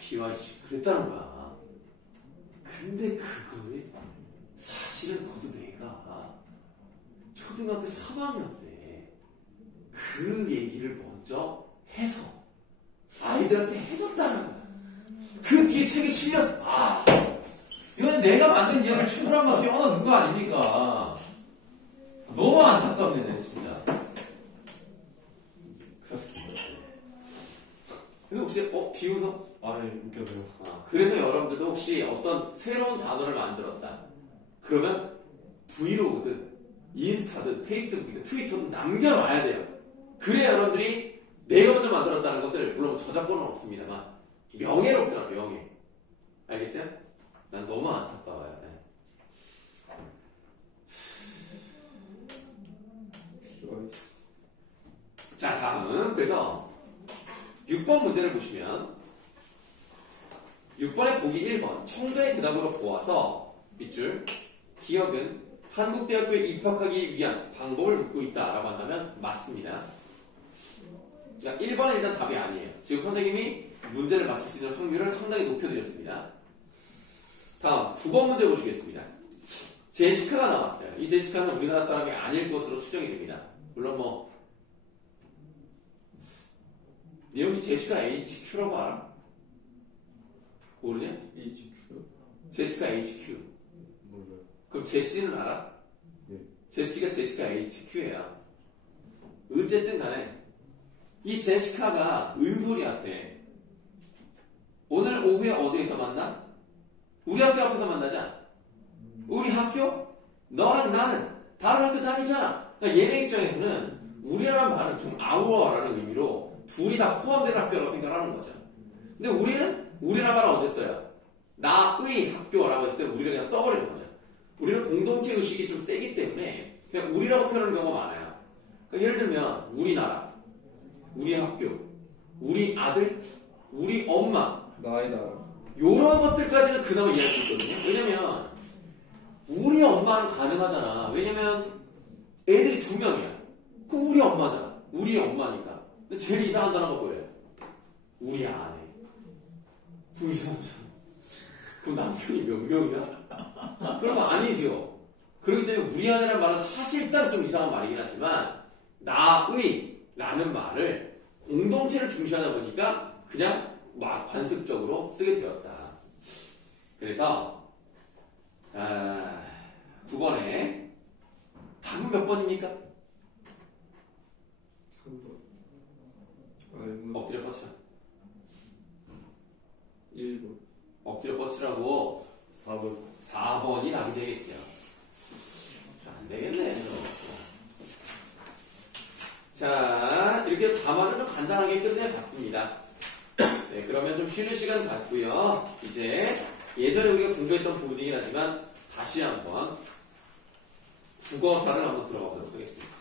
비와 그랬다는 거야. 근데 그거에 사실은 그것도 내가 초등학교 3학년 때 그 얘기를 먼저 해서 아이들한테 해줬다는 거야. 그 뒤에 책에 실렸어. 이건 내가 만든 이야기를 최구람과 껴넣은 거 아닙니까? 너무 안타깝네, 진짜. 그렇습니다. 근데 혹시 비웃어? 아니 웃겨서요. 그래서 여러분들도 혹시 어떤 새로운 단어를 만들었다. 그러면 브이로그든 인스타든 페이스북이든 트위터든 남겨놔야 돼요. 그래야 여러분들이 내가 먼저 만들었다는 것을 물론 저작권은 없습니다만 명예롭잖아, 명예. 알겠죠? 난 너무 안타까워요. 네. 자, 다음. 그래서 6번 문제를 보시면 6번의 보기 1번 청자의 대답으로 보아서 밑줄 기억은 한국대학교에 입학하기 위한 방법을 묻고 있다라고 한다면 맞습니다. 자, 1번은 일단 답이 아니에요. 지금 선생님이 문제를 맞출 수 있는 확률을 상당히 높여드렸습니다. 다음 9번 문제 보시겠습니다. 제시카가 나왔어요. 이 제시카는 우리나라 사람이 아닐 것으로 추정이 됩니다. 물론 니 혹시 제시카 HQ라고 알아? 모르냐? HQ? 제시카 HQ. 몰라요. 그럼 제시는 알아? 네. 제시가 제시카 HQ야. 어쨌든 간에 이 제시카가 은솔이한테 오늘 오후에 어디에서 만나? 우리 학교 앞에서 만나자. 우리 학교? 너랑 나는 다른 학교 다니잖아. 그러니까 얘네 입장에서는 우리라는 말은 좀 아우어라는 의미로 둘이 다 포함되는 학교라고 생각하는 거죠. 근데 우리라는 말은 어땠어요? 나의 학교라고 했을 때 우리가 그냥 써버리는 거죠. 우리는 공동체 의식이 좀 세기 때문에 그냥 우리라고 표현하는 경우가 많아요. 그러니까 예를 들면 우리나라, 우리 학교, 우리 아들, 우리 엄마 나의 나라. 요런 것들까지는 그나마 이해할 수 있거든요. 왜냐면 우리 엄마는 가능하잖아. 왜냐면 애들이 2명이야. 그 우리 엄마잖아. 우리 엄마니까. 근데 제일 이상한 단어가 뭐예요? 우리 아내. 그 이상하잖아. 그럼 남편이 몇 명이야? 그런 거 아니죠. 그렇기 때문에 우리 아내라는 말은 사실상 좀 이상한 말이긴 하지만 나의 라는 말을 공동체를 중시하다 보니까 그냥 막 관습적으로 쓰게 되었다. 그래서 9번에 답은 몇 번입니까? 3번. 아이고. 엎드려 뻗치라. 1번. 엎드려 뻗치라고 4번. 4번이 답이 되겠죠. 안 되겠네. 자, 이렇게 답안을 좀 간단하게 끝내봤습니다. 네, 그러면 좀 쉬는 시간 갖고요. 이제 예전에 우리가 공부했던 부분이긴 하지만 다시 한번 국어사를 한번 들어가 보도록 하겠습니다.